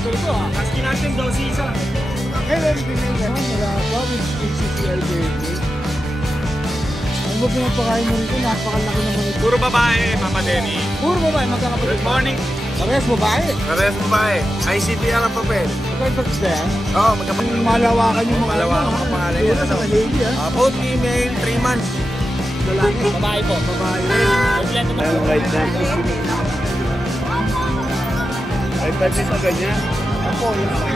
motor ko ah. Asking natin 12 isa. Kailan binili naman, wala pa, with PCCL baby. Ano ba pinapakain mo rito? Napakalaki naman ito. Puro babae, Papa Denny. Puro babae, magkakapatid. Good morning. Parehas babae. Parehas babae. ICPR ang papel. Magkakapatid ba yan? Oo, magkakapatid. Malawakan yung mga Malawakan ang pangalan niya. Both female, 3 months. Lalaki. Babae po. Babae rin. Ayun, right na. Ay, pwede sa ganyan. Ako, yun ang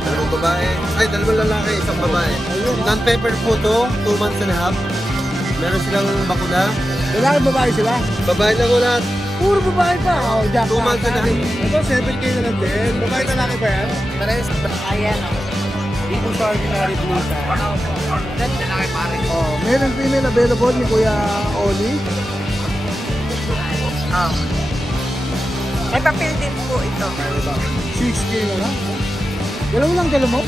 Dalawang babae. Ay, dalawang lalaki, isang babae. Non-paper po to, 2 months and a half. Meron silang bakuna. lalaki babae sila. Babae lang ulat. Puro babae pa. Oh, jack. 2 months and a half. Ito, 7K na lang din. Babae lalaki ba yan? Parehas. Ayan. Dito sa ordinary blue ka. Lalaki pare. Oh, meron female available ni Kuya Oli. May papel din po ito. 6K na lang. Dalawa lang dala mo?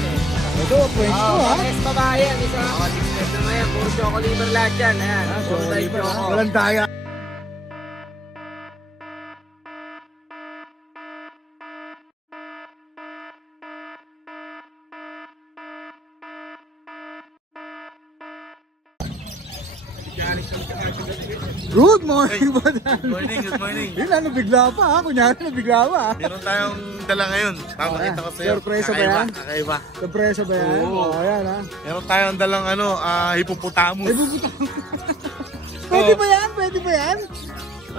Ito, French to ha? Parehas babae yan. Isa. 6 naman yan. Puro choco liver lahat yan. Ayan. Puro tayo choco. Walang daya. Good morning, Badan. Good morning, good morning. Yun, nabigla pa ha. Kunyari, nabigla pa ha. Meron tayong dala ngayon. Papakita ko sa'yo. Surpresa ba yan? Kakaiba. Surpresa ba yan? Oo. Oh, ayan ha. Meron tayong dalang hippopotamus. Ay, bubutang. Pwede ba yan? Pwede ba yan?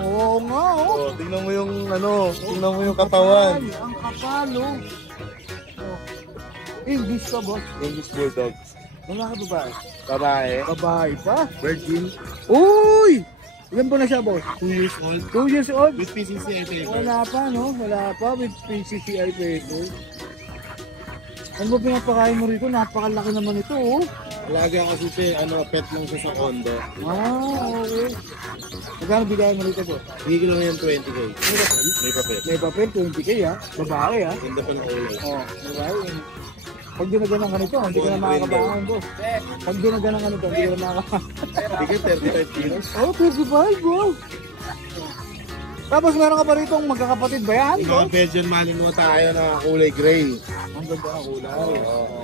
Oo nga, oh. Oh, tingnan mo yung tingnan mo yung katawan. Ang kapal, oh. Oh. English ka, boss. English Bulldog. Lalaki babae. Babae. Babae pa? Virgin. Uy! Ilan po na siya, boss? 2 years old. 2 years old? With PCCI paper. Wala pa, no? Wala pa with PCCI paper. Ano ba pinapakain mo rito? Napakalaki naman ito, oh. Alaga kasi siya, pet lang siya sa condo. Okay. Magkano bigayan mo rito, boss? Bigil lang yan 20K. May papel? May papel. May papel, 20K, ha? Babae, ha? Ganda pa ng ulo. Oh, babae. Pag dinaganan ka nito, hindi ka na makakabangan, boss. Pag dinaganan ka nito, hindi ka na makakabangan. Bigil 35 kilos. Oh, 35, bro. Tapos meron ka pa rito magkakapatid ba yan, Yung boss? mga Belgian Malinois tayo na kulay gray. Ang ganda ang kulay.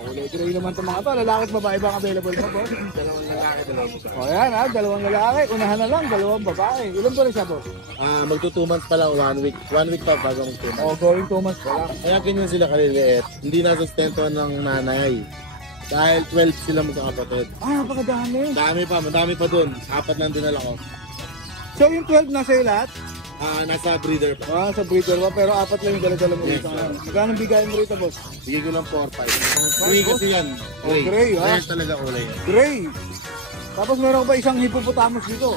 Kulay gray naman itong mga to. Lalaki at babae bang available mo, boss? Dalawang lalaki, dalawang babae. O yan, ha? Dalawang lalaki. Unahan na lang, dalawang babae. Ilan po rin siya, boss? Magto 2 months pa lang, 1 week. 1 week pa bago mag 2 months. O, going 2 months pa lang. Kaya ganyan sila kaliliit. Hindi nasustentuhan ng nanay. Dahil 12 sila magkakapatid. Ah, napakadami. Madami pa dun. 4 lang dinala ko. So, yung 12 nasa iyo lahat? Nasa breeder pa. Ah, sa breeder pa, pero 4 lang yung dala-dala mo rito. Magkano bigayan mo rito, boss? Bigay ko lang 4-5. Gray kasi yan. Oh, gray, ha? Rare talaga kulay. Gray. Tapos meron ka ba isang hippopotamus dito?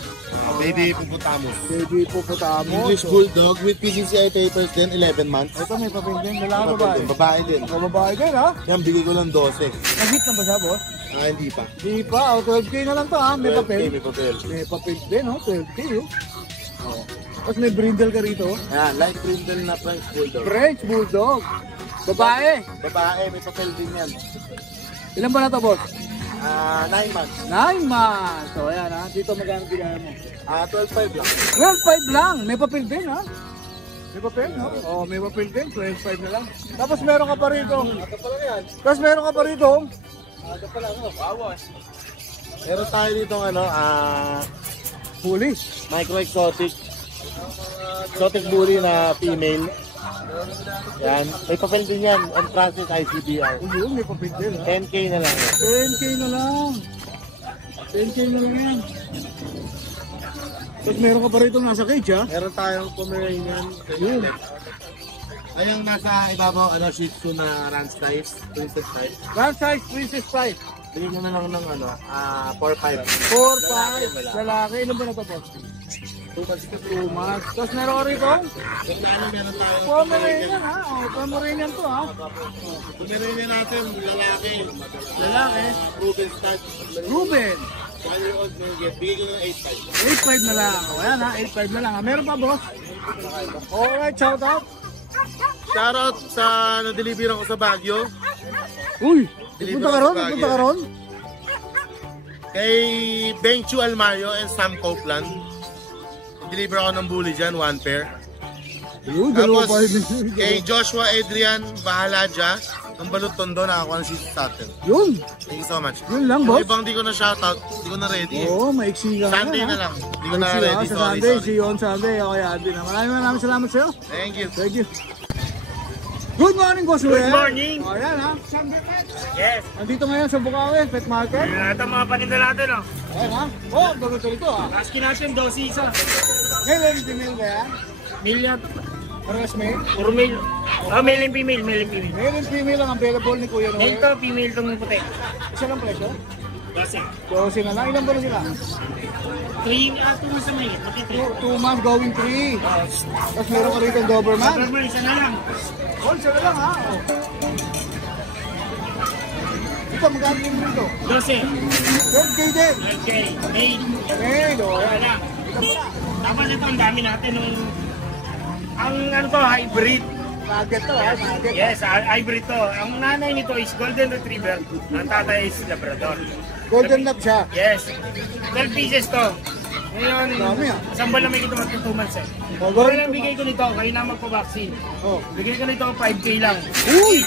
Baby hippopotamus. Baby hippopotamus. English Bulldog with PCCI papers din, 11 months. Ito may papel din, lalaki babae. Babae din. Ikaw babae din, ha? Yan, bigay ko lang 12. Nag-hit na ba siya, boss? Hindi pa. Di pa, 12K na lang to, ha? May 12K, papel. may papel. May papel din, oh, 12K, oh. Tapos may brindle ka rito. Ayan, light brindle na French Bulldog. French Bulldog. Babae. Babae, may papel din yan. Ilan ba na to, boss? 9 months. 9 months. So, ayan, ha? Dito magkano bigyan mo? 12.5 lang. 12.5 lang. May papel din, ha? May papel, no? Oh, may papel din. 12.5 na lang. Tapos meron ka pa rito. Ito pala yan. Tapos meron ka pa rito. Ito pala, bawas. Meron tayo dito, Huli. micro-exotic. Exotic bully na female. Yan. May papel din yan. On process ICBR. Yun, may papel din, ha? 10K na lang. 10K na lang. 10K na lang yan. Tapos meron ka pa rito nasa cage, ha? Meron tayong Pomeranian. Yun. Ay, yung nasa ibabaw, Shih Tzu na Ranch type, Princess type. Grand size, princess price. Bigyan mo na lang ng 4-5. 4-5. Lalaki. Ilan ba na to, boss? 2 months. 2 months. Tapos meron ka rito. Meron tayong Pomeranian, ha? Oh, Pomeranian to, ha? Pomeranian natin, lalaki. Lalaki. Ruben stud. Ruben. 1-year-old Nugget. Bigyan ko ng 8.5 8.5. na lang. O yan, ha? 8.5 na lang, ha? Meron pa, boss? Alright, shout out. Shoutout sa na-deliveran ko sa Baguio. Uy, Deliver punta ka ron? sa Punta ka ron? Kay Benchu Almario and Sam Copeland. Deliver ako ng bully dyan, 1 pair. Yun, dalawa Tapos, pa yun. kay Joshua Adrian Bahalaja, ng Balot Tondo, nakakuha ng season starter. Yun. Thank you so much. Yun lang, Yung boss. ibang di ko na shoutout, di ko na ready. Oo, maiksi lang. Sunday yan, na ha? lang. Di ko na Maiksi, ready. sa Sorry, Sunday. sorry. See you on Sunday. Okay, Alvin. Maraming salamat sa'yo. Thank you. Thank you. Good morning, Boss Ruel. Good morning. O, yan ha. Yes. Nandito ngayon sa Bukawi, Pet Market. Ito ang mga paninda natin, oh. Ayan ha. Oh, bago-ito ha. Asking natin, 12 isa. Ngayon, female ba yan? Million. Parehas male? Puro male. Oh, male and female, male and female. Male and female ang available ni Kuya Male Noel. to, female tong puti. Isa lang presyo? 12. 12 na lang. Ilan ba na sila? 3 months sa may. Pati 3. 2 months going 3. Tapos meron ka rito ang Doberman. Normal, isa na lang. Oh, isa na lang ha. Oh. Ito, magkano yung dito? 12. 12K din. Okay. Male. Male, o. Wala na. Ito pala. Tapos ito, ang dami natin nung... Ang ano to, hybrid. Nugget to ha. Nugget. Yes, hybrid to. Ang nanay nito is Golden Retriever. Ang tatay is Labrador. Golden lap siya. Yes. 12 pieces to. Ngayon, Dami, ah. isang buwan na may ito mag 2 months eh. Oh, Kaya lang bigay ko nito, kayo na magpa-vaccine. Oh. Bigay ko nito 5K lang. Uy!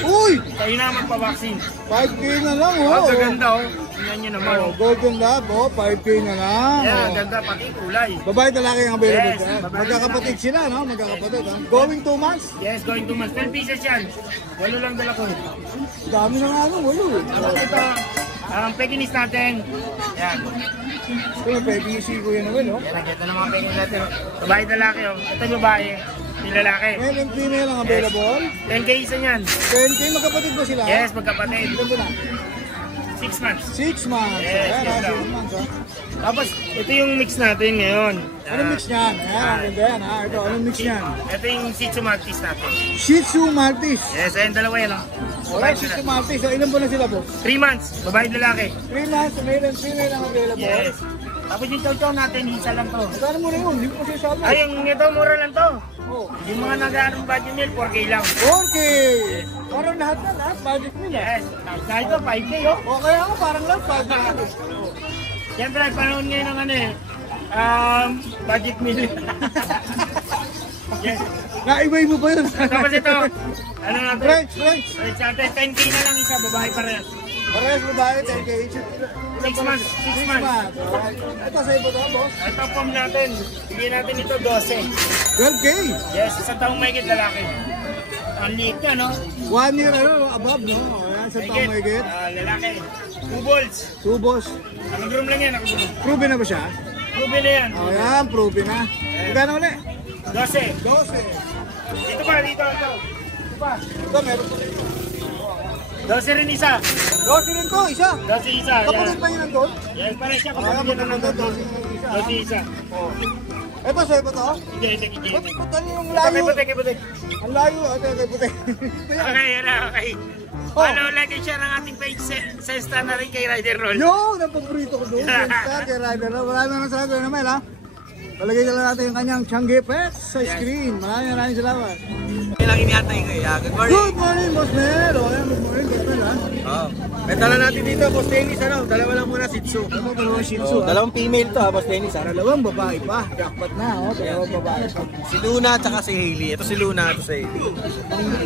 Uy! Kayo na magpa-vaccine. 5K na lang, oh. Ang gaganda oh. Tingnan nyo naman Oh, oh. golden lab, oh. 5K na lang. Yan, oh. ang ganda pati kulay. Babae talaki ang available Yes, dyan. babae. Magkakapatid sila, no? Magkakapatid, ha? Going 2 months? Yes, going 2 months. 12 pieces yan. 8 lang dala ko. Dami na nga, no? Walo, eh. Tapos ito, ang Pekinese natin. Yan. Ito, pwede si Kuya Noel, oh. Yan, nakita ng mga Pekinese natin. Babae lalaki oh. Ito babae. Yung lalaki. Male and female ang available. 10K isa niyan. 10K, magkapatid ba sila? Yes, magkapatid. Ilan ba na? 6 months. 6 months. Yes, Ayan, yes, ha? sir. 6 months, ha? Tapos, ito yung mix natin ngayon. Anong mix niyan? Ayan, ang ganda yan, ha? Ito, anong mix niyan? Ito yung Shih Tzu Maltese natin. Shih Tzu Maltese. Yes, ayun, dalawa yan. Oh. Alright, Shih Tzu Maltese. So, ilan ba na sila, boss? 3 months, babae lalaki. 3 months, male and female ang available. Yes. Tapos yung chow-chow natin, isa lang to. Magkano mo na yun? Hindi ko siya sabi. Ay, yung ito, mura lang to. Oh. Yung mga nag-aarong budget meal, 4K lang. 4K! Parang lahat na lahat, budget nila. Yes. Kahit ito, 5K oh. O kaya ako parang lahat, budget nila. Siyempre, panahon ngayon ng ano eh, budget meal. Yes. Naibay mo pa yun. Tapos ito, ano natin? French, French. Sa atin, 10K na lang isa, babae parehas. Parehas babae, 10K each. 6 months, 6 months. Alright. Ito sa ibo to, boss. Ito form natin, bigyan natin ito 12. 12K. Yes, isang taong mahigit lalaki. Ang liit niya, no? 1 year above, no? Ayan, sa taong may get. Lalaki. 2 balls. 2 boss. Nag-groom lang yan, nag-groom. Proven na ba siya? Proven na yan. O yan, proven na. Magkano ulit? 12. 12. Dito pa, dito. Dito pa. Ito, meron pa rin. 12 rin isa. 12 rin to, isa. 12 isa. Kapatid Yan. pa yun nandun? Yes, pare siya. Kaya Kapatid yan maganda, naman. 12 rin isa. 12 isa. Ito, sa ibo to? Hindi, hindi. Ba't ano yung Kay layo? puti, kay puti. Ang layo, ate, kay puti. Okay, yan na, okay. Oh. Follow, like, and share ang ating page. Sesta na rin kay Rider Roll. Yo, ang paborito ko doon. Star kay Rider. Maraming salamat kay Namel, ha? Palagay na lang natin yung kanyang Changi Pets sa screen. Maraming salamat. Kailang inihatay ko. Good morning. Good morning, Boss Mel. O, ayan, good morning, Boss Mel, ha? May tala natin dito, Boss Dennis. Dalawa lang muna, Shih Tzu. Ano, dalawang Shih Tzu, ha? Dalawang female to, Boss Dennis. Dalawang babae pa. Jackpot na, oh. Dalawang babae pa. Si Luna at saka si Hailey. Ito si Luna, ito si Hailey.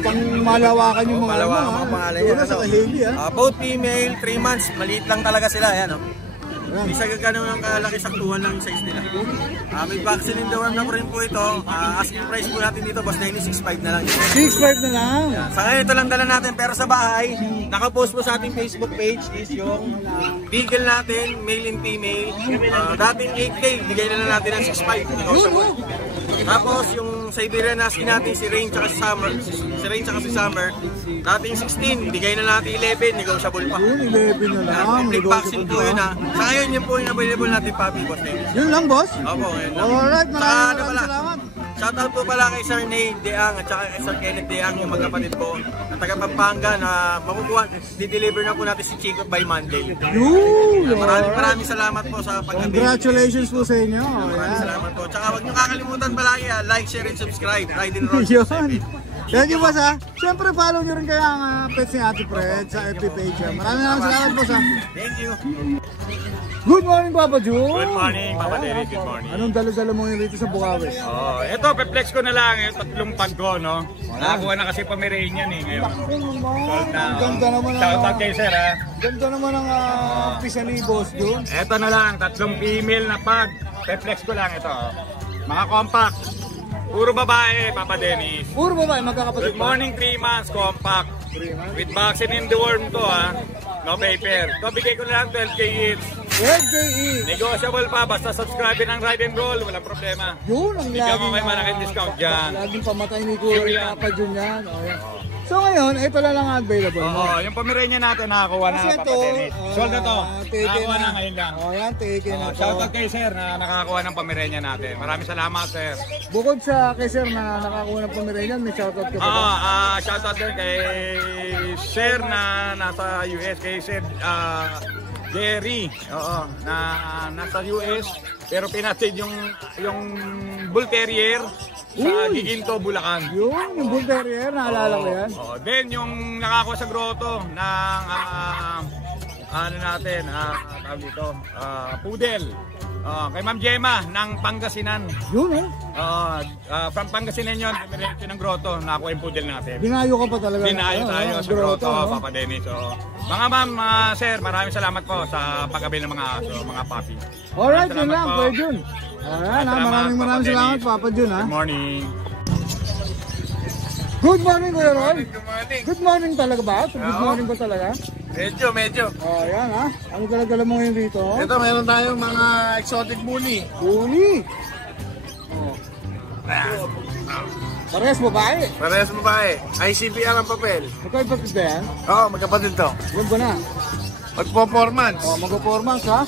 Pang malawakan yung mga Malawakan ano, mga ha? pangalan Una yan, sa ano? Kahili, ha? Both female, 3 months. Maliit lang talaga sila. Ayan, oh. Ayan. Hindi sa gagano ng kalaki saktuhan lang yung size nila. May vaccine in the worm na po rin po ito. Asking price po natin dito, Boss Dennis, 6.5 na lang. 6.5 na lang. Sa ngayon, ito lang dala natin. Pero sa bahay, nakapost po sa ating Facebook page is yung beagle natin, male and female. Dating 8K, bigay na lang natin ng 6.5. Yun, oh. Tapos yung Siberian Husky natin, si Rain tsaka si Summer. Si Rain tsaka si Summer. Dating 16, bigay na natin 11, negotiable pa. Yun, 11 na lang. Complete vaccine po yun ha. Sa ngayon, yun po yung available natin, Papi, Boss Dennis. Yun lang, boss. Opo, yun lang. Alright, Saka, maraming salamat. Shoutout po pala kay Sir Nate Deang at saka kay Sir Kenneth Deang, yung magkapatid ko na taga Pampanga na makukuha, di-deliver na po natin si Chico by Monday. Yun! Maraming salamat po sa pag-avail. Congratulations po sa inyo. Maraming Ayan. salamat po. Tsaka huwag niyo kakalimutan palagi like, share, and subscribe. Ride and Roll. Yun. Thank you, boss, ha. Siyempre, follow nyo rin kaya ang pets ni Ate Fred sa FB page. Maraming salamat, boss, ha. Thank you. Good morning, Papa Jun. Good morning, Papa Derek. Good morning. Anong dala-dala mo yun rito sa Bukawi? Ito, pe-flex ko na lang yung tatlong pag ko, no? Nakakuha na kasi Pomeranian ngayon. Sold na. Ang ganda naman Shoutout kay sir, ha? Ganda naman ang pisa ni Boss Jun. Ito na lang, tatlong female na pag. Pe-flex ko lang ito. Mga compact. Puro babae, Papa Dennis. Puro babae, magkakapatid Good morning, 3 months, compact. With vaccine in the worm to, ha? No paper. Ito, bigay ko na lang 12K each. 12K each. Negotiable pa, basta subscribe ng Ride and Roll, walang problema. Yun ang Bigyan mo laging kayo malaking discount dyan. laging pamatay ni Sure Kuya yan. Papa Jun yan. O, yan. So ngayon, ito na lang ang available mo. Oo, yung Pomeranian natin nakakuha na, Kasi Papa ito, Dennis. Sold na to. teke Nakakuha na. na ngayon lang. O yan, teke na to. Shoutout kay sir na nakakuha ng Pomeranian natin. Maraming salamat, sir. Bukod sa kay Sir na nakakuha ng Pomeranian, may shoutout ka pa ba? Shoutout din kay sir na nasa US, kay sir Jerry. Oo, na nasa US. Pero pinatid yung Bull Terrier sa Uy! Giginto, Bulacan. Yung Bull Terrier, naalala ko yan. Oo. Then yung nakakuha sa grotto ng ano natin, tawag dito, Poodle. Kay Ma'am Gemma ng Pangasinan. Yun eh. From Pangasinan yun, diretso ng grotto, nakakuha yung Poodle natin. Binayo ka pa talaga. Dinayo tayo sa grotto, Papa Dennis. Mga ma'am, mga sir, maraming salamat po sa pag-abil ng mga aso, mga puppy. Alright, yun Salamat lang, po. Kuya Jun. Alright, Salamat, maraming Papa salamat, Dennis. Papa Jun, ha. Good morning. Good morning, Kuya Roy. Good morning. Good morning talaga ba? Good morning ba talaga? Medyo. Oh, yan ha. Ano talaga mo ngayon dito? Ito, meron tayong mga exotic bully. Huli. Oh. Parehas babae. Parehas babae. ICBR ang papel. Magkaibatid ba yan? Oo, magkapatid to. Huwag ba na? Mag-performance. Oh, mag-performance ha?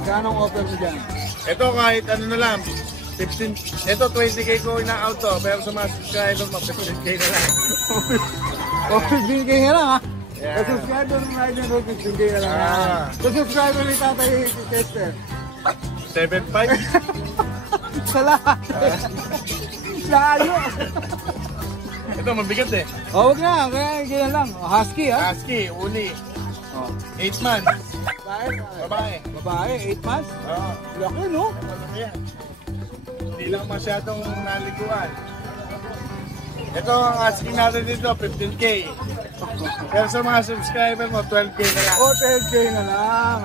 Magkano ang offer mo dyan? Ito kahit ano na lang. 15, ito 20K ko ina-out to. Pero sa mga subscriber, mag 15K na lang. Oh, 15K na lang ha? Yeah. Sa subscriber ng Ride and Roll, 15K na lang ha? Ah. Sa subscriber ni Tatay Kester. 7.5. Sa lahat. Layo. Ito, mabigat eh. Oh, huwag na. Kaya lang. Husky ha? Husky, uli. Oh. 8 months. Babae. Babae. Babae, 8 months. Oo. Laki no? Ayan. Hindi lang masyadong naliguan. Ito ang asking natin dito, 15K. Pero sa mga subscriber mo, 12K na lang. Oh, 10K na lang.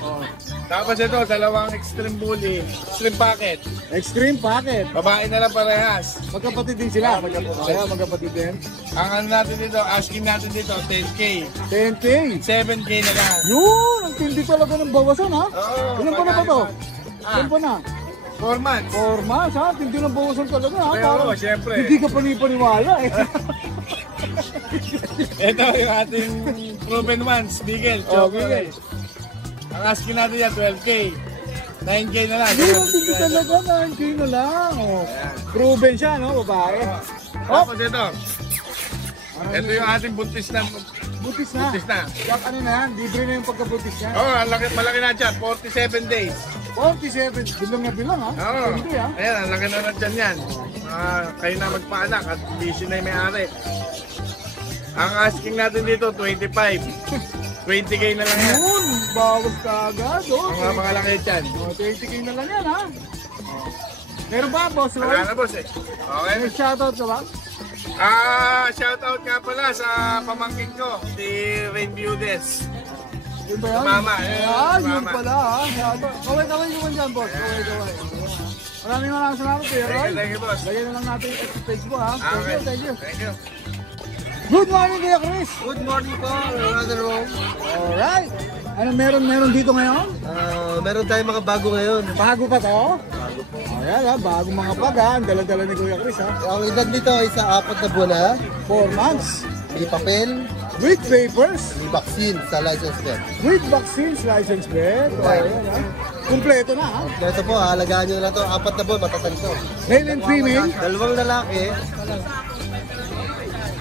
Oh. Tapos ito, dalawang extreme bully, extreme packet. Extreme packet. Babae na lang parehas. Magkapatid din sila. Magkapatid. Kaya magkapatid din. Ang ano natin dito, asking natin dito, 10K. 10K. 7K na lang. Yun, ang tindi talaga ng bawasan ha. Oo, Ilan pa na ba to? Ah. Ilan pa na? 4 months. 4 months ha. Tindi ng bawasan talaga ha. Pero, Parang syempre. hindi ka panipaniwala eh. Ito yung ating proven ones, Beagle. Oh, Chocolate. Ang asking natin yan, 12K. 9K na lang. Yun, ang tindi talaga. 9K na lang. Oh. Proven siya no, babae. Tapos ito. Ito yung ating buntis na. Butis na. Buntis na. Yak, ano na yan? Libre na yung pagkabutis niya. Oh, malaki na dyan. 47 days. 47. Bilang na bilang ha. Oo. Hindi ha. Ayan, ang laki na dyan yan. Kayo na magpaanak at busy na yung may-ari. Ang asking natin dito, 25. 20K na lang yan. Yun, bawas ka agad. Oh. Ang mga laki dyan. Oh, 20K na lang yan ha. Meron ba, Boss Roy? Wala na boss eh. Okay. May shoutout ka ba? Shoutout nga pala sa pamangkin ko, si Rain Viudes. Yun ba yan? Mama, Yun mama. pala ha. Shoutout. Kaway naman dyan, Boss. Kaway. Maraming salamat kuya Roy. Thank you, boss. Lagyan na lang natin yung Facebook ha. Okay. Thank you. Thank you. Good morning Kuya Chris. Good morning po, Brother Rom. Alright. Ano meron dito ngayon? Meron tayong mga bago ngayon. Bago pa to? Bago po. Ayan ha, bagong mga paga. Ang dala-dala ni Kuya Chris ha. Ang edad nito ay sa 4 na buwan na. 4 months. May papel, With papers. may vaccine sa license plate. With vaccines, license plate. O, ayan ha. Kumpleto na ha. Ito po, halagaan nyo na ito. 4 na buwan, matatag ito. Male and female. Dalawang lalaki.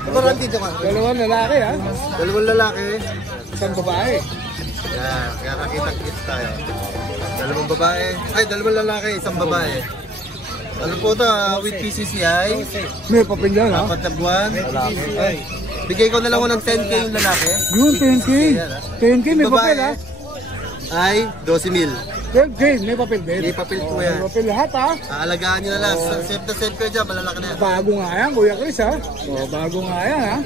Ito lang dito ka. Dalawang lalaki ha. Dalawang lalaki. Isang babae. Yan, kaya nakita-kits tayo. Dalawang babae. Ay, dalawang lalaki, isang babae. Ano po ito, with PCCI. May papel yan ha. 4 na buwan. Ay, bigay ko na lang ng 10K yung lalaki. Yun, 10K. 10K may Babae. papel ha. ay 12,000. 12K, may papel din. May papel po yan. May papel lahat ha. Aalagaan nyo na lang. Save na save kayo dyan, malalaki na yan. Bago nga yan, Kuya Chris ha. Bago nga yan ha.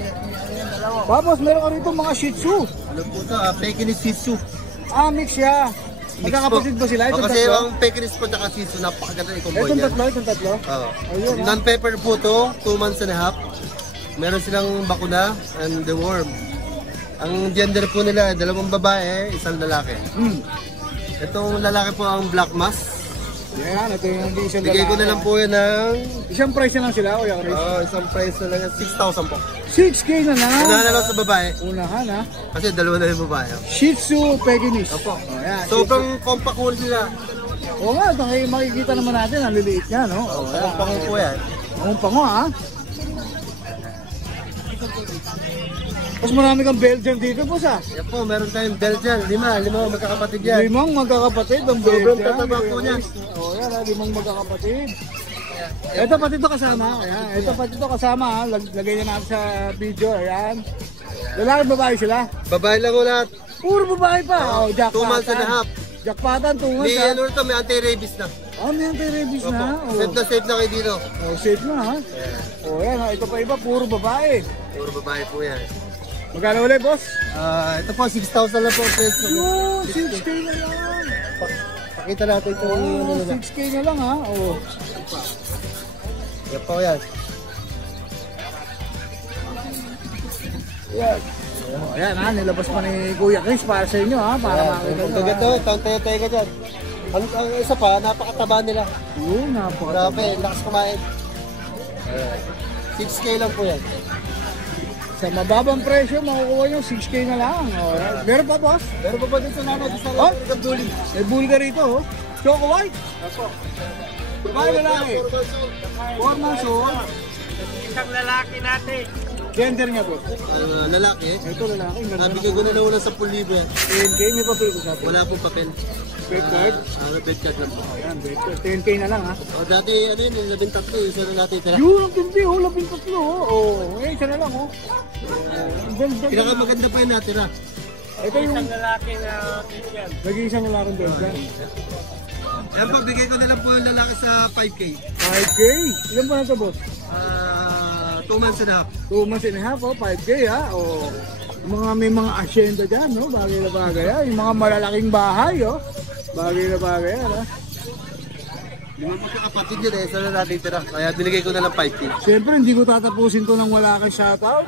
Tapos meron ka rito mga Shih Tzu. Ano po ito? Pekinese Shih Tzu. Mix siya. Magkakapatid ba sila? Itong Kasi tatlo? ang Pekinese po tsaka Shih Tzu, napakaganda yung combo Itong niya. tatlo? Oo. Ayun ha. Non-pepper po ito, 2 months and a half. Meron silang bakuna and the worm. Ang gender po nila, 2 babae, 1 lalaki. Itong lalaki po ang black mask. Yan, ito yung hindi isang Bigay ko na lang po yan ng Isang price na lang sila, Kuya Chris. isang price na lang, 6,000 po. 6K na lang. Una na lang sa babae, Unahan ha. kasi 2 na yung babae. Shih Tzu Pekinese. Opo. Ayan. Sobrang compact po sila. Oo nga, makikita naman natin, ang liliit niya, no? Compact po yan. Ang pango ha. Tapos marami kang Belgian dito, boss ha. Yan po, meron tayong Belgian, 5 magkakapatid yan. 5 magkakapatid ang Sobrang Belgian. tataba po niya. Oo yan ha, 5 magkakapatid. Ito pati ito kasama, ayan. Ito pati ito kasama ha, lagay na natin sa video, ayan. Lalaki babae sila. Babae lang ko lahat. Puro babae pa. Oh, 2 months and a half. Jackpatan, 2 months May ha. ano ito, may anti-rabies na. May anti-rabies Opo. na. Safe na kayo dito. Safe na ha. Yan ha, ito pa iba, puro babae. Puro babae po yan. Magkano ulit, boss? Ito po, 6,000 lang po. Yo, 6K na lang. Pakita natin ito. Oh, 6K na lang ha. Oh. Yan po yan. Yan. Ayan ha, nilabas pa ni Kuya Chris para sa inyo ha, para makita nyo. Pag ito, tantay-tay ka dyan. Ang isa pa, napakataba nila. Yun, napakataba. Grabe, lakas kumain. 6K lang po yan. Sa mababang presyo, makukuha nyo 6K na lang. Oh, meron pa, boss? Meron pa din sa nanay, sa Oh? ng bully. May bulga rito, oh. Choco White? Opo. Babae lalaki? 4 months old. Isang lalaki natin. Gender niya, boss? Lalaki. Ito lalaki, ang ganda. Nabigay ko na lang ng 10,000 yan. 10K, may papel ko sa Wala pong papel. bed card. Bed card lang po. Ayan, bed card. 10K na lang, ha? Dati, ano yun, 13, isa na natin tira. Yun, ang tindi, oh. 13, oh. Oh, eh, isa na lang, oh. Ang ganda. Pinakamaganda pa yung natira. Ito yung Lalaki na yan. nag-iisang lalaking bed card. Ayan po, bigay ko na lang po yung lalaki sa 5K. 5K? Ilan pa na ito, boss? 2 months and a half. 2 months and a half, oh, 5K ha. Oh. May mga asyenda dyan, no? Bagay na bagay ha. Yung mga malalaking bahay, oh. Bagay na bagay ha. Yung mga kapatid yun isa na natin tira. Kaya binigay ko na lang 5K. Siyempre, hindi ko tatapusin to nang wala kang shoutout.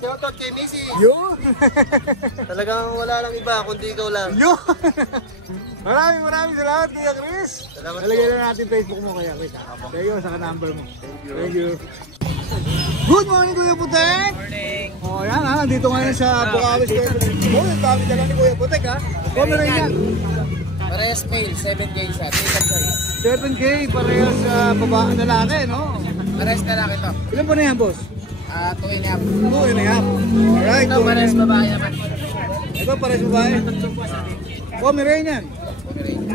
Shoutout kay Missy. Yun! Talagang wala lang iba, kundi ikaw lang. Yun! maraming salamat, Kuya Chris. Salamat Nalagay na natin Facebook mo, Kuya Chris. Thank you, saka number mo. Thank you. Good morning, Kuya Putek! Morning! Oh, yan ha, dito ngayon sa Bukawi Square. Oh, yung dami dala ni Kuya Putek ha. Kung meron yan. Parehas male, 7K siya. Take a choice. 7K, parehas sa babae lalaki, no? Parehas lalaki to. Ilan po na yan, boss? 2 and a half. 2 and a half. Alright, Ito, parehas babae naman. Ito, parehas babae. Oh, meron yan.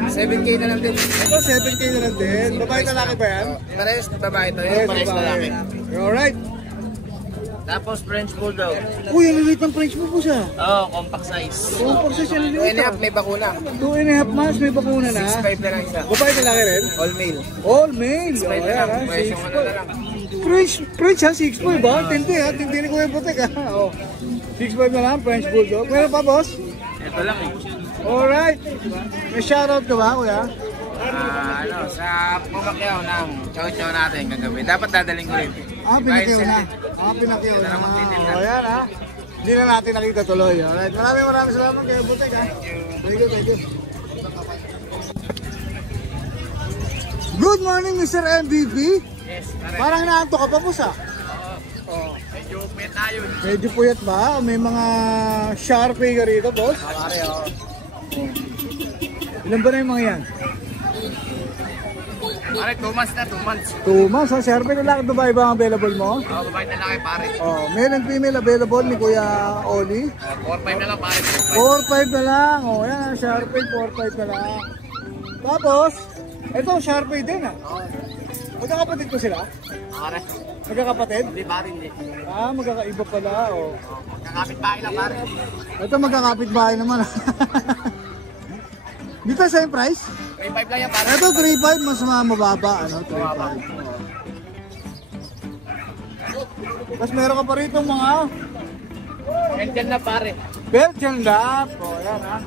7K na lang din. Ito, 7K na lang din. Babae lalaki ba yan? Parehas babae to. Parehas Parehas lalaki. Alright. Tapos French Bulldog. Uy, ang lilit ng French mo po siya. Compact size. Oh, pag siya 2 and a half, may bakuna. 2 and a half months, may bakuna na. 6'5 na lang isa. Babae lalaki rin? All male. All male. 6'5 Oh, na yan lang. ha. Presyo ko na lang. French ha, 6'5 ba? Tindi ha, tindi ni Kuya Putek ha. Oh. 6'5 na lang, French Bulldog. Meron pa, boss? Ito lang eh. Alright. May shoutout ka ba, Kuya? Sa pumakyaw ng chow-chow natin kagabi. Dapat dadaling ko rin. Pinakyaw na. Pinakyaw na. O yan ha. Hindi na natin nakita tuloy. Alright. Maraming salamat Kuya Putek ha. Thank you. Good morning, Mr. MVP. Yes, Parang naanto ka pa po sa. medyo pwet tayo. Medyo puyat ba? May mga Sharpie ka rito, boss? Ilan ba na yung mga yan? Pare, 2 months na, 2 months. 2 months ha? Sharpie lalaki babae ba ang available mo? Babae na laki pare. Male and female available ni Kuya Oli. 4-5 na lang pare. 4-5 na lang. Yan, Sharpie 4-5 na lang. Tapos, ito Sharpie din ha. Magkakapatid ko sila? Pare, Magkakapatid? hindi pare, hindi. Magkakaiba pala. Kakapit bahay lang pare. Ito magkakapit bahay naman. Dito same price? 3.5 lang yan pare. Ito 3.5 mas mababa ano, 3.5. Tapos meron ka pa rito mga Belgian na pare. Belgian Lab. O yan ha.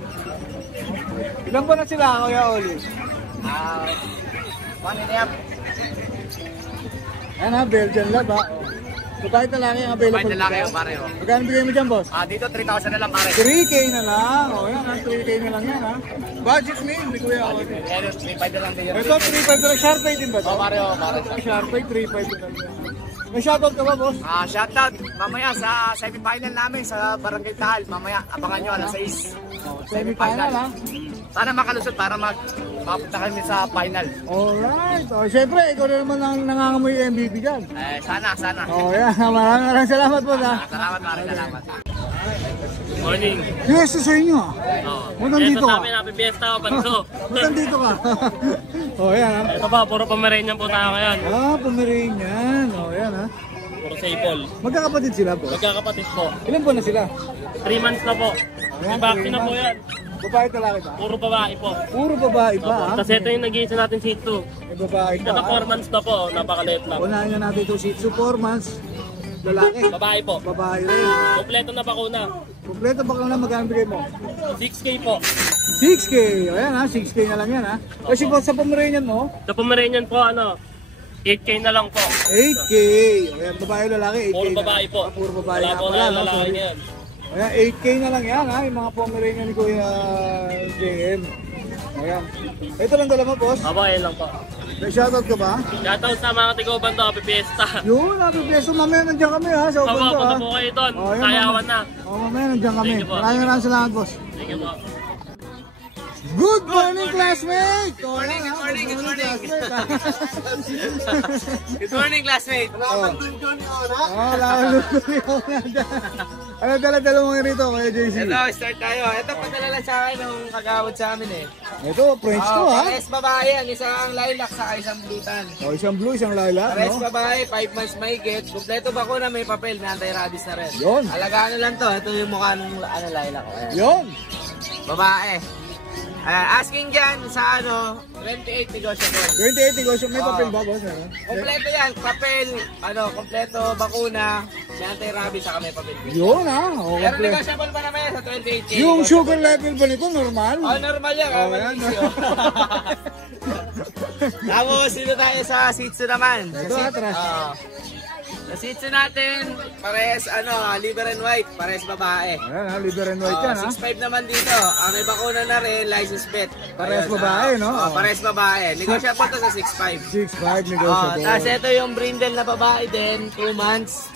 Ilan ba na sila Kuya Oli? 1.5. Yan ha, Belgian Lab ha. Babae talaki ang available. Babae talaki ang pare, oh. Magkano bigay mo dyan boss? Dito 3,000 na lang pare. 3K na lang. O yan ha, 3K na lang yan ha. Budget meal, hindi Kuya Oli. 3.5 na lang din yan. Ito 3.5 na lang. Sharpay din ba ito? Pare, oh, pare. Sharpay 3.5 na lang yan. May shoutout ka ba boss? Shoutout mamaya sa semi-final namin sa Barangay Tahal. Mamaya abangan nyo alas 6. Semi-final ha. Sana makalusot para mapunta kami sa final. Alright. O syempre, ikaw na naman ang nangangamoy MVP dyan. Sana. O yan, maraming salamat po ha. Salamat pare, salamat. Morning. Yes, sa inyo ha. Ba't nandito ka? Namin happy fiesta o banso. Ba't nandito ka? O yan ha. Ito ba, puro Pomeranian po tayo ngayon. Pomeranian. O yan ha. Puro Sable. Magkakapatid sila po. Magkakapatid po. Ilan po na sila? 3 months na po. May Ayan, vaccine na 3 po yan. Babae talaki ba? Puro babae po. Puro babae pa ha. Kasi ito yung nag-iisa natin Shih Tzu. May babae pa Ito ha. 4 months na po, napakaliit lang. Unahan nyo natin ito Shih Tzu 4 months. Lalaki. Babae po. Babae rin. Kompleto na bakuna. Kompleto ba lang magkano bigay mo? 6K po. 6K. O yan ha, 6K na lang yan ha. Kasi po sa Pomeranian mo, Sa Pomeranian po, 8K na lang po. 8K. O yan, babae lalaki, 8K Puro na. babae po. Puro babae Wala nga po pala, na no? lalaki Sorry. ngayon. Ayan, 8K na lang yan ha, yung mga Pomeranian ni Kuya JM. Ayan. Ito lang dala mo, boss. Aba, ayun lang po. May shoutout ka ba? Shoutout sa mga tigoban to, happy fiesta. Yun, happy fiesta. Mamaya nandiyan kami ha, sa Aba, Ubando punta ha. po kayo doon. Oh, yan, Sayawan na. Mamaya nandiyan kami. Thank you po. Maraming salamat, boss. Thank you po. Good morning, classmate! Good morning, good morning, good morning. classmate. Good morning classmate. Lalo ano dala-dala mo rito, Kuya JC? Ito, start tayo. Ito padala lang sa akin ng kagawad sa amin eh. Ito, French to ha? Pares babae yan, isang lilac sa isang blutan. O, isang blue, isang lilac, Pares no? babae, 5 months mahigit. Kompleto ba ko na may papel na anti-rabies na rin. Yun. Alagaan na lang to. Ito yung mukha ng lilac ko. Ayan. Yun! Babae. Asking dyan sa 28 negotiable. 28 negosyo, may papel ba, boss? Ano? Kompleto yan, papel, kompleto bakuna, may anti-rabies saka may papel. Yun ha? O, Pero komple- negotiable pa naman yan sa 28K. Yung sugar level ba nito, normal? Normal yan. Oh, Normal yan. issue. Tapos, dito tayo sa Shih Tzu naman. Ito, atras. Sa Shih Tzu natin, pares, liver and white, pares babae. Ayan ha, liver and white yan ha? 6'5 naman dito. May bakuna na rin, license pet. Pares Ayun, babae, no? Pares babae. Negotiable to sa 6'5. 6'5 negotiable. Tapos ito yung brindle na babae din, 2 months.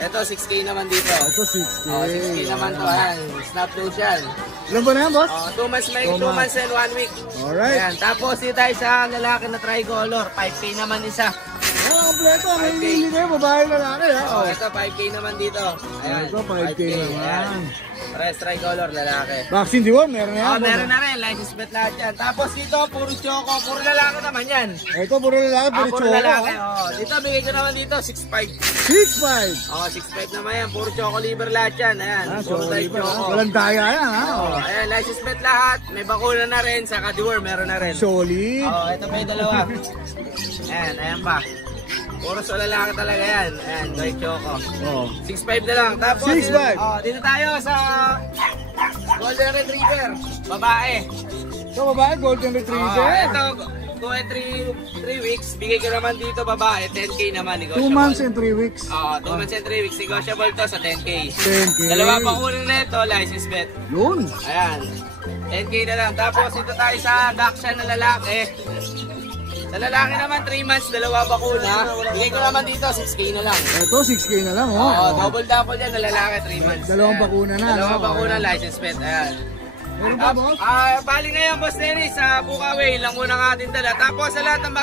Ito, 6K naman dito. Ito 6K. 6K naman to, ayan. Snap nose yan. Ilan ba na yan, boss? 2 months may 2 2 months and 1 week. Alright. Ayan. Tapos dito tayo sa lalaki na tricolor, 5K naman isa. Ayan, kompleto. May hindi kayo, babae lalaki ha? O. Ito 5K naman dito. Ayan. Ito, 5K naman. Ayan. Pares tricolor lalaki. Vaccine di ba? Meron na yan. boss, Meron na rin, license bet lahat yan. Tapos dito, puro choco, puro lalaki naman yan. Ito, puro lalaki, puro Puro choco. lalaki. ha? Dito, bigay ko naman dito, 6'5". 6'5. 6'5 naman yan. Puro choco liver lahat yan. Ayan. Puro Sorry type ba? choco. Walang daya yan ha? O. Ayan, license bet lahat. May bakuna na rin. Sa deworm, meron na rin. Solid. Ito pa yung dalawa. Ayan pa. Puro sa lalaki talaga yan. Ayan, Doy Choco. Oh. 6'5 na lang. Tapos, 6'5. dito tayo sa Golden Retriever. Babae. So, babae, Golden Retriever. Ito, 2 and 3 weeks. Bigay ko naman dito, babae. 10K naman, 2 negotiable. months and 3 weeks. 2 months and 3 weeks. Negotiable to sa 10K. 10K. Dalawa pa kunin na ito, license bet. Yun. Ayan. 10K na lang. Tapos ito tayo sa Dachshund na lalaki. Sa lalaki naman, 3 months, dalawa bakuna. Bigay ko naman dito, 6K na lang. Ito, 6K na lang. Oh. Double yan na lalaki, 3 months. Dalawang Ayan. bakuna na, Dalawang no? bakuna, license bet. Ayan. Meron pa, boss? Bali ngayon, Boss Dennis, sa Bukaway, lang muna ng ating dala. Tapos sa lahat ng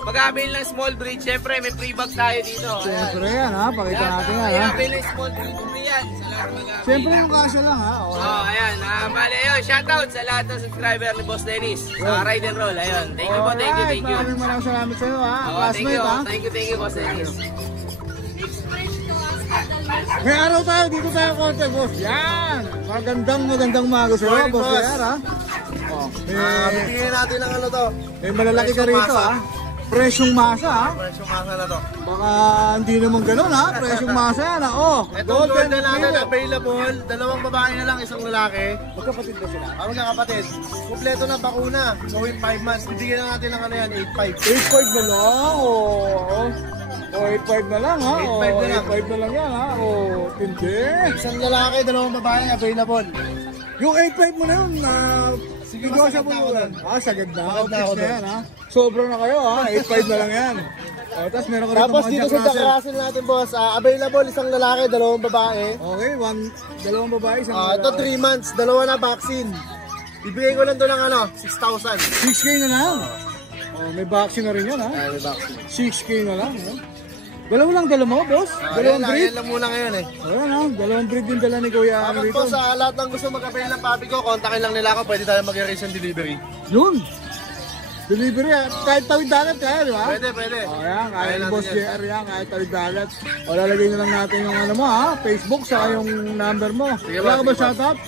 mag-avail ng small breed, syempre may free bag tayo dito. Siyempre yan ha. Pakita natin yan ha. I-avail ng small breed free yan. Sa lahat ng mag-avail. Siyempre yung kasya lang ha. Oh. Ayan. Bali, ayun, shoutout sa lahat ng subscriber ni Boss Dennis. Sa Ride and Roll, ayun. Thank you po, thank you, thank you. Maraming salamat sa iyo ha. Thank Classmate you, ha. thank you, Boss Dennis. May araw tayo, dito tayo konti boss. Yan. Magandang umaga sa iyo, boss. Yan ha. Oh, Oh. Bibigyan natin ng ano to. May malalaki ka rito Presyong ha. Presyong masa ha. Presyong masa na to. Baka hindi naman ganun ha. Presyong masa yan ha. Oh, Itong golden natin available. Dalawang babae na lang, isang lalaki. Magkapatid ba sila? Magkakapatid. Kompleto na bakuna. Going 5 months. Bibigyan na natin ng ano yan, 8.5. 8.5 na lang. Oh. Oh, 8.5 na lang ha. 8.5 Oh, na lang. 8.5 na lang yan ha. Oh, tindi. Isang lalaki, dalawang babae available. Yung 8.5 mo na yun na negotiable mo yan. Sagad na. Sagad na ako Fix na yan ha. Sobra na kayo ha. 8.5 na lang yan. Oh, tapos meron ka rin Tapos mga dito Jack sa Jack Russell. Russell natin, boss. Available, isang lalaki, dalawang babae. Okay, dalawang babae, isang Ito 3 months, dalawa na vaccine. Bibigay ko lang to ng ano, 6,000. 6K na lang. Oh, may vaccine na rin yan ha. May vaccine. 6K na lang. No? Dalawa lang dala mo, boss? Dalawang breed? Yan lang muna ngayon eh. Ayan ha, dalawang breed yung dala ni Kuya Tapos rito. po sa lahat ng gusto mag-avail ng papi ko, kontakin lang nila ako, pwede tayo mag-arrange ng delivery. Yun! Delivery kahit tawid dagat kaya, di ba? Pwede. O yan, Kaya kahit natin Boss yan. JR yan, kahit tawid dagat. O lalagay na lang natin yung ano mo ha, Facebook sa yung number mo. Sige, Wala ka ba sige, shoutout?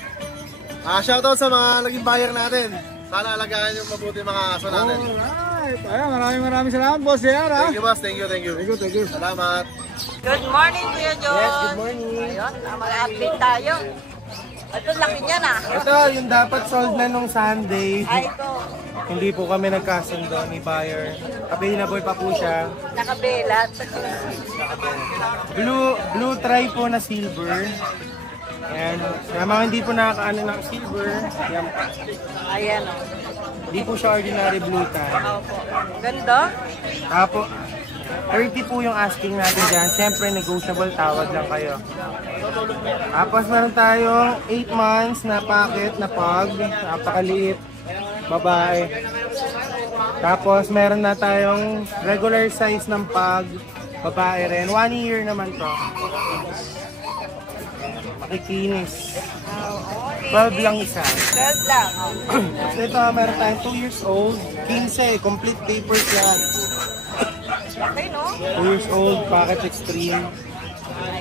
Shoutout sa mga naging buyer natin. Sana alagaan yung mabuti mga aso natin. Alright! Ayan, maraming salamat Boss JR ha. Thank you, boss. Thank you. Thank you. Salamat. Good morning, Kuya John. Yes, good morning. Ayun, mag-update tayo. Ito, laki niya na. Ito, yung dapat sold na nung Sunday. Ay, ito. Hindi po kami nagkasundo ni buyer. Available pa po siya. Nakabelat. Blue try po na silver. Ayan. Kaya mga hindi po nakakaano ng silver. Yan. Ayan, o. Hindi po siya ordinary blue tie. Opo. Ganda. Tapos, 30 po yung asking natin dyan. Siyempre, negotiable, tawad lang kayo. Tapos, meron tayong 8 months na packet na pug. Napakaliit. Babae. Tapos, meron na tayong regular size ng pug. Babae rin. 1 year naman to. Makikinis. 12 lang isa. 12 lang. So, ito, meron tayong 2 years old. 15, complete papers yan. Okay, no? 2 years old, packet extreme.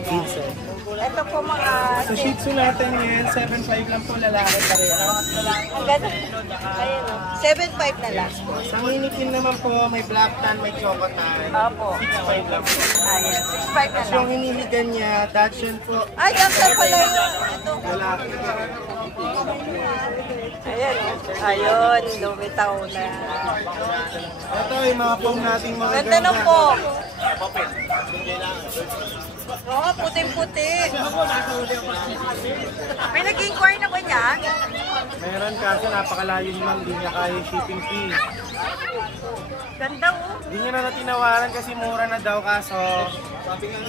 15. Ito po mga... So, Shih Tzu natin ngayon, 7.5 lang po lalaki pareha. Ang ganda. Ayan, o. 7.5 na lang. Sa minikin naman po, may black tan, may choco tan. Opo. 6.5 lang po. Ayan, 6.5 na Tapos lang. yung hiniligan niya, Dachshund po, Ay, yan pala yun. Ito. lalaki. Ayan, o. Ayun, lumitaw na. Ito yung mga pong nating mga Ganda ng po. Oo, puting-puti. May nag-inquire na ba niyan? Meron kaso napakalayo naman, hindi niya kaya yung shipping fee. Ganda, oh. Hindi niya na natinawaran kasi mura na daw kaso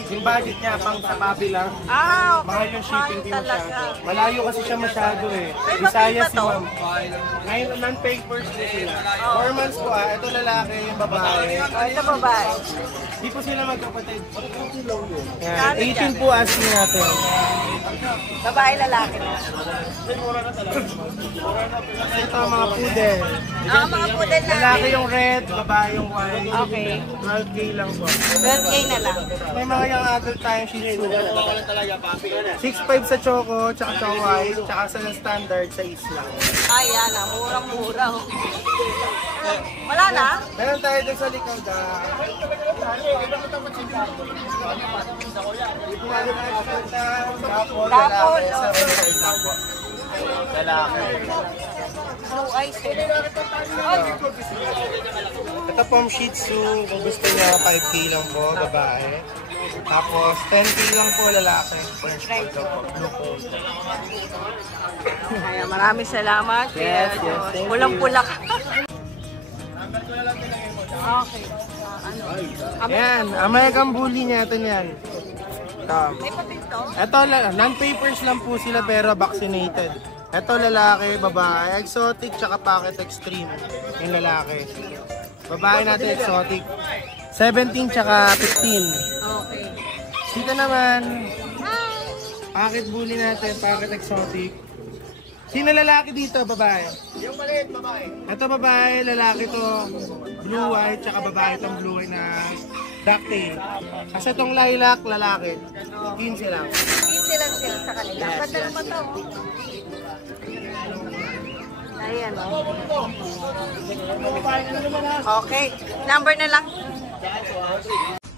yung budget niya pang sa papi lang. Ah, okay. Mahal yung shipping fee Talaga. masyado. Malayo kasi siya masyado eh. May Bisaya papel ba si to? ma'am. Ngayon, non-papers po sila. 4 months po Ito lalaki, yung babae. Oh, ito babae. Di po sila magkapatid. Yan. Kano 18 dyan? po asking natin. Babae, lalaki na. Ito mga poodle. Ah, mga poodle Lalaki natin. yung red, babae yung white. Okay. 12K lang po. 12K na lang. May mga young adult tayong Shih Tzu. 6'5 sa choco, tsaka sa white, tsaka sa standard sa isla. Ay, yan ah. Murang-mura. oh. Wala na? Meron tayo dun sa likod. Tapos, Lalaki. blue eyes. Ito po ang Shih Tzu. Kung gusto niya, 5K lang po, babae. Tapos 10K lang po, lalaki. Blue coat. Kaya maraming salamat. Yes, Kuya yes, John. thank you. Pulang-pula ka. Okay. Yan, American Bully natin yan. Ito. May papel to? Ito, non-papers lang po sila pero vaccinated. Ito lalaki, babae, exotic, tsaka pocket extreme. Yung lalaki. Babae natin exotic. 17 tsaka 15. Okay. Dito naman, pocket bully natin, pocket exotic. Sino lalaki dito, babae? Yung maliit, babae. Ito babae, lalaki to. Blue white, tsaka babae itong blue white na ducktail. Kasi itong lilac, lalaki. 15 lang. 15 lang sila sa kanila. Ganda naman to. Ayan, Okay, number na lang.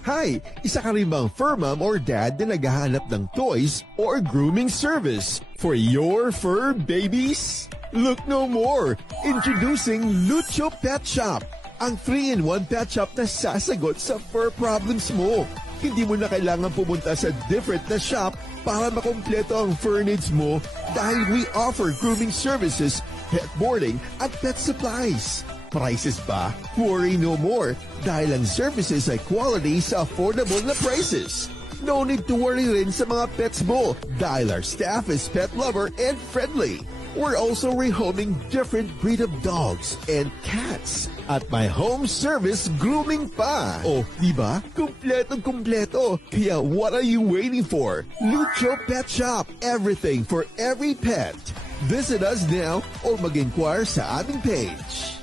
Hi! Isa ka rin bang fur mom or dad na naghahanap ng toys or grooming service for your fur babies? Look no more! Introducing Lucho Pet Shop, ang 3-in-1 pet shop na sasagot sa fur problems mo. Hindi mo na kailangan pumunta sa different na shop para makumpleto ang fur needs mo dahil we offer grooming services, pet boarding at pet supplies. Prices ba? Worry no more dahil ang services ay quality sa affordable na prices. No need to worry rin sa mga pets mo dahil our staff is pet lover and friendly. We're also rehoming different breed of dogs and cats at my home service grooming pa. Oh, diba? Kumpletong-kumpleto. Kaya what are you waiting for? Lucho Pet Shop. Everything for every pet. Visit us now or mag-inquire sa aming page.